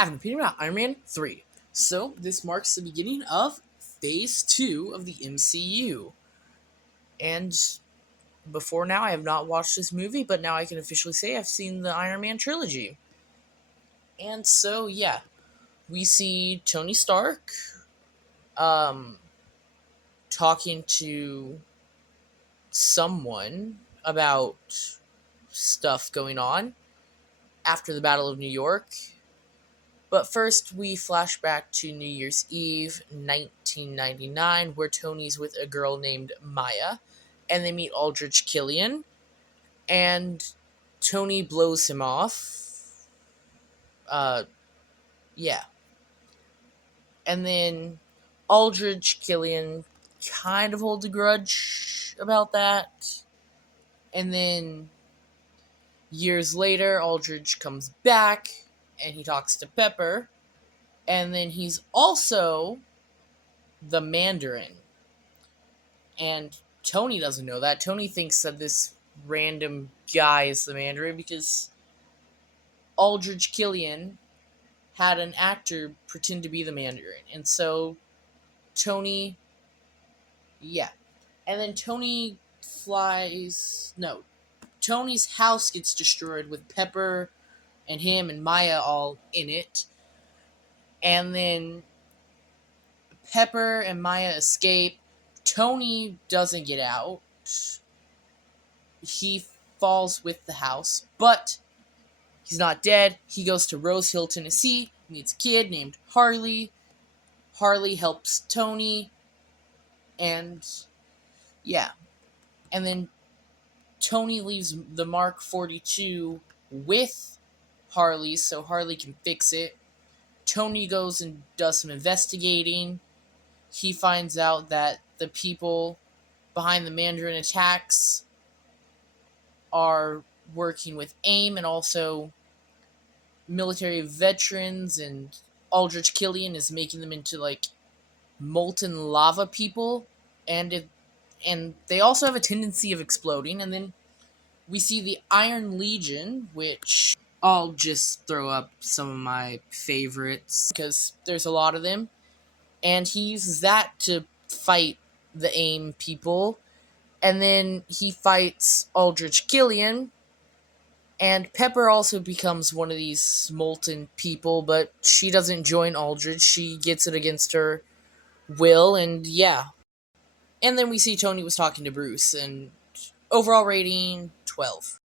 I've been reading about Iron Man 3. So, this marks the beginning of Phase 2 of the MCU. And before now, I have not watched this movie, but now I can officially say I've seen the Iron Man trilogy. And so, yeah, we see Tony Stark um, talking to someone about stuff going on after the Battle of New York. But first, we flash back to New Year's Eve, 1999, where Tony's with a girl named Maya, and they meet Aldrich Killian, and Tony blows him off. Yeah. And then Aldrich Killian kind of holds a grudge about that. And then years later, Aldrich comes back, and he talks to Pepper, and then he's also the Mandarin. And Tony doesn't know that. Tony thinks that this random guy is the Mandarin because Aldrich Killian had an actor pretend to be the Mandarin. And so Tony, yeah. And then Tony flies. No. Tony's house gets destroyed with Pepper and him and Maya all in it. And then Pepper and Maya escape. Tony doesn't get out. He falls with the house, but he's not dead. He goes to Rose Hill, Tennessee, meets a kid named Harley. Harley helps Tony, and yeah. And then Tony leaves the Mark 42 with Harley so Harley can fix it. Tony goes and does some investigating. He finds out that the people behind the Mandarin attacks are working with AIM and also military veterans, and Aldrich Killian is making them into like molten lava people, and they also have a tendency of exploding. And then we see the Iron Legion, which I'll just throw up some of my favorites because there's a lot of them, and he uses that to fight the AIM people. And then he fights Aldrich Killian, and Pepper also becomes one of these molten people, but she doesn't join Aldrich. She gets it against her will, and yeah. And then we see Tony was talking to Bruce, and overall rating 12.